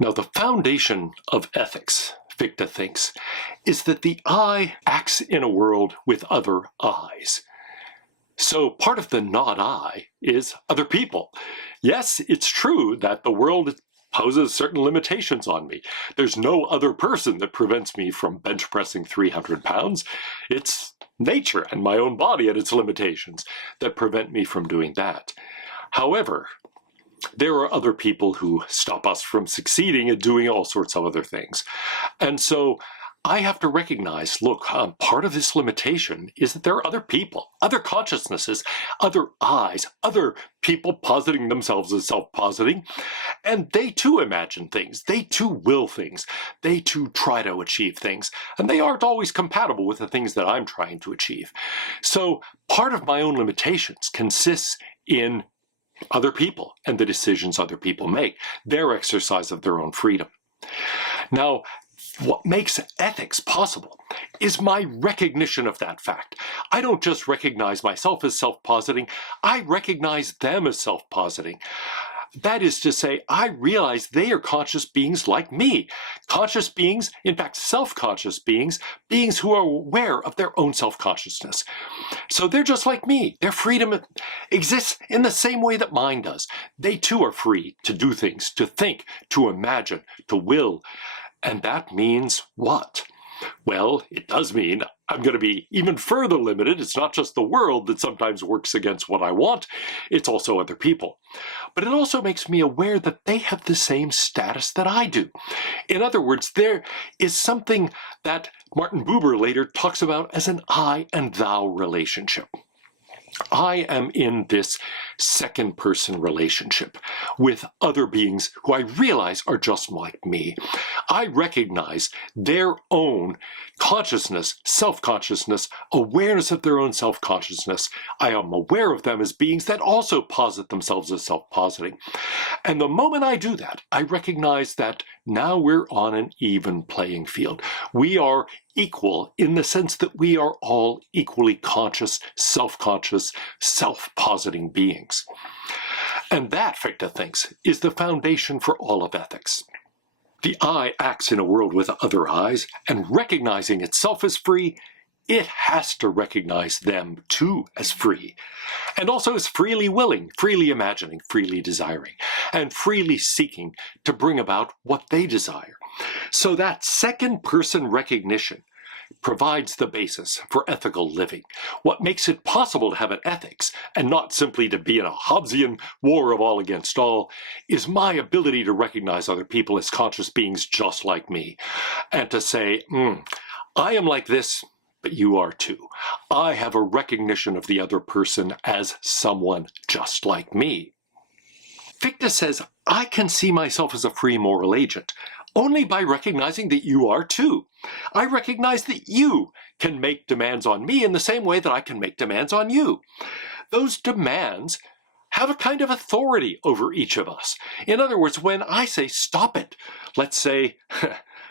Now, the foundation of ethics, Fichte thinks, is that the I acts in a world with other I's. So part of the not I is other people. Yes, it's true that the world poses certain limitations on me. There's no other person that prevents me from bench pressing 300 pounds. It's nature and my own body and its limitations that prevent me from doing that. However, there are other people who stop us from succeeding at doing all sorts of other things. And so I have to recognize, look, part of this limitation is that there are other people, other consciousnesses, other I's, other people positing themselves as self-positing, and they too imagine things, they too will things, they too try to achieve things, and they aren't always compatible with the things that I'm trying to achieve. So part of my own limitations consists in other people and the decisions other people make, their exercise of their own freedom. Now, what makes ethics possible is my recognition of that fact. I don't just recognize myself as self-positing, I recognize them as self-positing. That is to say, I realize they are conscious beings like me. Conscious beings, in fact, self-conscious beings, beings who are aware of their own self-consciousness. So they're just like me. Their freedom exists in the same way that mine does. They too are free to do things, to think, to imagine, to will. And that means what? Well, it does mean I'm going to be even further limited. It's not just the world that sometimes works against what I want, it's also other people. But it also makes me aware that they have the same status that I do. In other words, there is something that Martin Buber later talks about as an I and thou relationship. I am in this second-person relationship with other beings who I realize are just like me. I recognize their own consciousness, self-consciousness, awareness of their own self-consciousness. I am aware of them as beings that also posit themselves as self-positing. And the moment I do that, I recognize that now we're on an even playing field. We are equal in the sense that we are all equally conscious, self-conscious, self-positing beings. And that, Fichte thinks, is the foundation for all of ethics. The I acts in a world with other I's, and recognizing itself as free, it has to recognize them too as free, and also as freely willing, freely imagining, freely desiring, and freely seeking to bring about what they desire. So that second-person recognition provides the basis for ethical living. What makes it possible to have an ethics, and not simply to be in a Hobbesian war of all against all, is my ability to recognize other people as conscious beings just like me, and to say, I am like this, but you are too. I have a recognition of the other person as someone just like me. Fichte says, I can see myself as a free moral agent only by recognizing that you are too. I recognize that you can make demands on me in the same way that I can make demands on you. Those demands have a kind of authority over each of us. In other words, when I say stop it, let's say,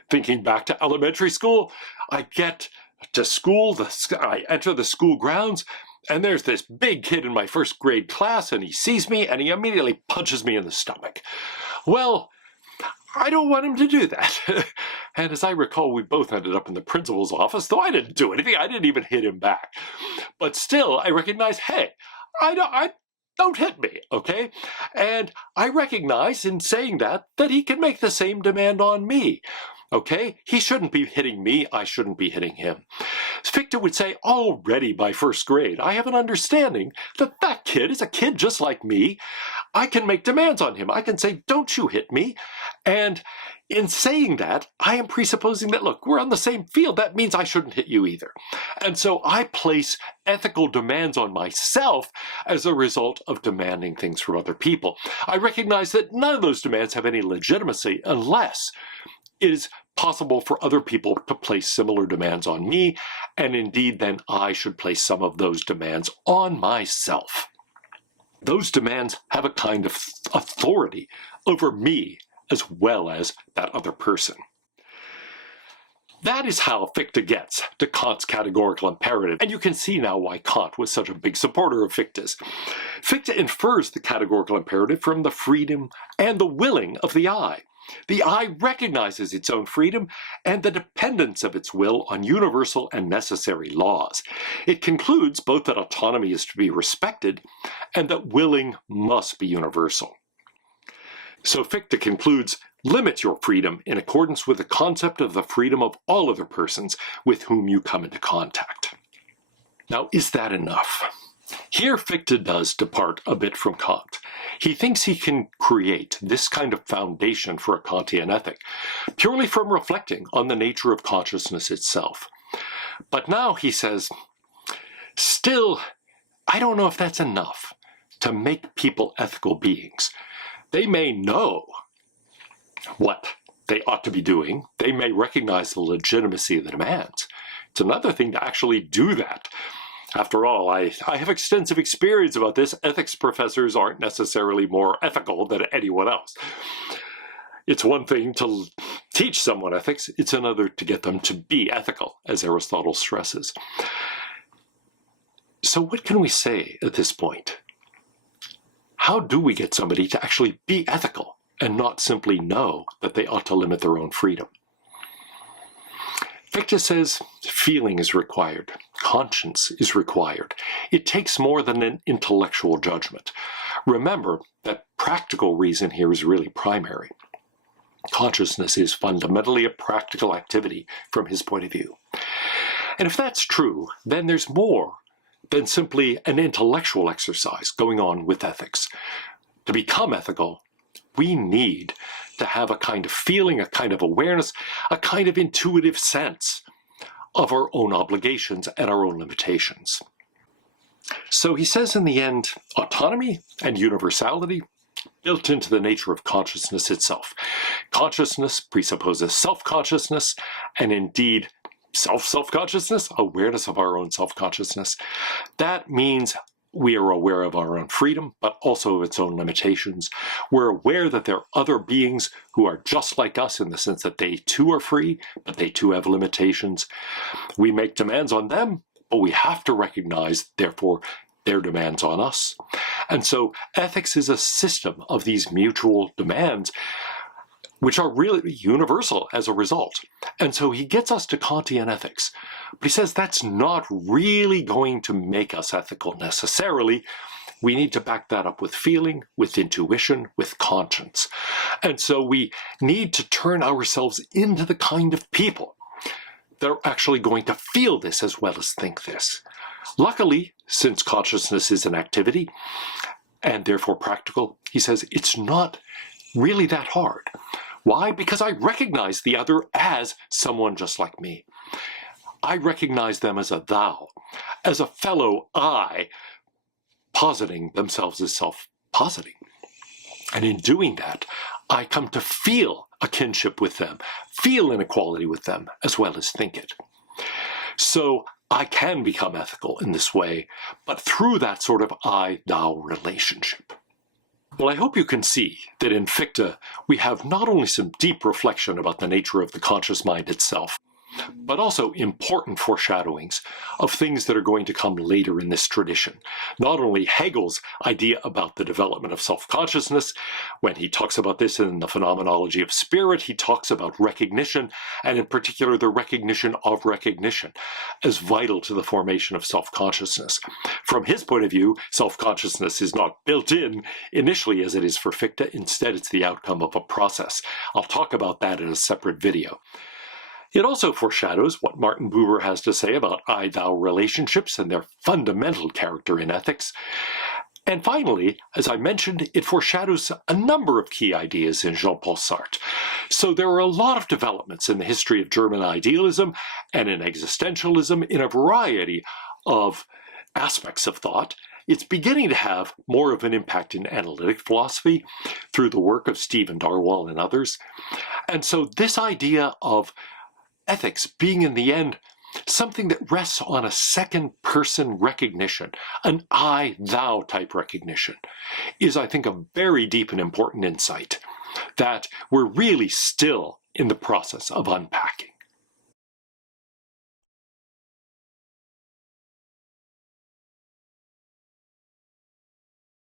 thinking back to elementary school, I get to school, I enter the school grounds, and there's this big kid in my first grade class, and he sees me, and he immediately punches me in the stomach. Well, I don't want him to do that. And as I recall, we both ended up in the principal's office, though I didn't do anything. I didn't even hit him back. But still, I recognize, hey, I don't hit me, okay? And I recognize in saying that he can make the same demand on me. Okay? He shouldn't be hitting me, I shouldn't be hitting him. Fichte would say, already by first grade, I have an understanding that that kid is a kid just like me. I can make demands on him. I can say, don't you hit me. And in saying that, I am presupposing that, look, we're on the same field. That means I shouldn't hit you either. And so I place ethical demands on myself as a result of demanding things from other people. I recognize that none of those demands have any legitimacy unless it is possible for other people to place similar demands on me, and indeed then I should place some of those demands on myself. Those demands have a kind of authority over me as well as that other person. That is how Fichte gets to Kant's categorical imperative, and you can see now why Kant was such a big supporter of Fichte's. Fichte infers the categorical imperative from the freedom and the willing of the I. the I recognizes its own freedom and the dependence of its will on universal and necessary laws. It concludes both that autonomy is to be respected and that willing must be universal. So Fichte concludes, limit your freedom in accordance with the concept of the freedom of all other persons with whom you come into contact. Now, is that enough? Here Fichte does depart a bit from Kant. He thinks he can create this kind of foundation for a Kantian ethic purely from reflecting on the nature of consciousness itself. But now he says, still, I don't know if that's enough to make people ethical beings. They may know what they ought to be doing. They may recognize the legitimacy of the demands. It's another thing to actually do that. After all, I have extensive experience about this. Ethics professors aren't necessarily more ethical than anyone else. It's one thing to teach someone ethics, it's another to get them to be ethical, as Aristotle stresses. So what can we say at this point? How do we get somebody to actually be ethical and not simply know that they ought to limit their own freedom? Fichte says feeling is required, conscience is required. It takes more than an intellectual judgment. Remember that practical reason here is really primary. Consciousness is fundamentally a practical activity from his point of view. And if that's true, then there's more than simply an intellectual exercise going on with ethics. To become ethical, we need to have a kind of feeling, a kind of awareness, a kind of intuitive sense of our own obligations and our own limitations. So he says in the end, autonomy and universality built into the nature of consciousness itself. Consciousness presupposes self-consciousness, and indeed self-consciousness, awareness of our own self-consciousness. That means we are aware of our own freedom, but also of its own limitations. We're aware that there are other beings who are just like us in the sense that they too are free, but they too have limitations. We make demands on them, but we have to recognize, therefore, their demands on us. And so ethics is a system of these mutual demands which are really universal as a result. And so he gets us to Kantian ethics. But he says that's not really going to make us ethical necessarily. We need to back that up with feeling, with intuition, with conscience. And so we need to turn ourselves into the kind of people that are actually going to feel this as well as think this. Luckily, since consciousness is an activity, and therefore practical, he says it's not really that hard. Why? Because I recognize the other as someone just like me. I recognize them as a thou, as a fellow I, positing themselves as self-positing. And in doing that, I come to feel a kinship with them, feel an equality with them, as well as think it. So I can become ethical in this way, but through that sort of I-thou relationship. Well, I hope you can see that in Fichte, we have not only some deep reflection about the nature of the conscious mind itself, but also important foreshadowings of things that are going to come later in this tradition. Not only Hegel's idea about the development of self-consciousness, when he talks about this in the phenomenology of spirit, he talks about recognition, and in particular the recognition of recognition, as vital to the formation of self-consciousness. From his point of view, self-consciousness is not built in initially as it is for Fichte. Instead, it's the outcome of a process. I'll talk about that in a separate video. It also foreshadows what Martin Buber has to say about I-thou relationships and their fundamental character in ethics. And finally, as I mentioned, it foreshadows a number of key ideas in Jean-Paul Sartre. So there are a lot of developments in the history of German idealism and in existentialism in a variety of aspects of thought. It's beginning to have more of an impact in analytic philosophy through the work of Stephen Darwall and others. And so this idea of ethics being in the end something that rests on a second-person recognition, an I-thou type recognition, is, I think, a very deep and important insight that we're really still in the process of unpacking.